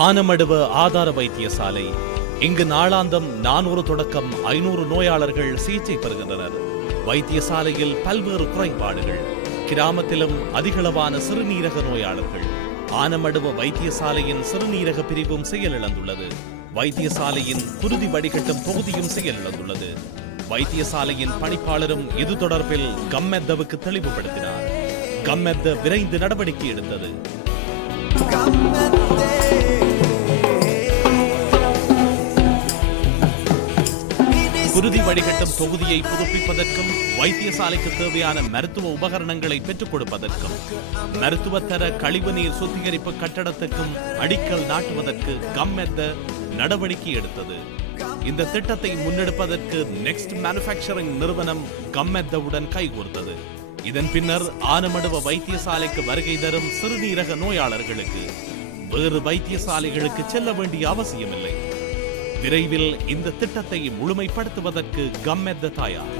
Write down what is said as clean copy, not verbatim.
ஆனமடுவ ஆதார வைத்தியசாலை. இங்கு நாளாந்தம் 400 தொடக்கம் 500 நோயாளர்கள் சிகிச்சை பெறுகின்றனர். வைத்தியசாலையில் பல்வேறு குறைபாடுகள். கிராமத்திலும் அதிகளவான சிறுநீரக நோயாளர்கள். ஆனமடுவ வைத்தியசாலையின் சிறுநீரக பிரிவும் செயலிழந்துள்ளது. வைத்தியசாலையின் குருதி வடிகட்டும் தொகுதியும் செயலிழந்துள்ளது. வைத்தியசாலையின் பணிப்பாளரும் இது தொடர்பில் கம்மெத்தவுக்கு தெளிவுபடுத்தினார். கம்மெத்த விரைந்து நடவடிக்கை எடுத்தது. குருதி வடிகட்டும் தொகுதியை புதுப்பிப்பதற்கும் வைத்தியசாலைக்கு தேவையான மருத்துவ உபகரணங்களை பெற்றுக் கொடுப்பதற்கும் மருத்துவத்தர கழிவுநீர் சுத்திகரிப்பு கட்டடத்துக்கும் அடிக்கல் நாட்டுவதற்கு கம்மெத்த நடவடிக்கை எடுத்தது. இந்த திட்டத்தை முன்னெடுப்பதற்கு நெக்ஸ்ட் மேனுஃபேக்சரிங் நிறுவனம் கம்மெத்தவுடன் கைகோர்த்தது. இதன் பின்னர் ஆனமடுவ வைத்தியசாலைக்கு வருகை தரும் சிறுநீரக நோயாளர்களுக்கு வேறு வைத்தியசாலைகளுக்கு செல்ல வேண்டிய அவசியமில்லை. விரைவில் இந்த திட்டத்தை முழுமைப்படுத்துவதற்கு கம்மெத்த தயார்.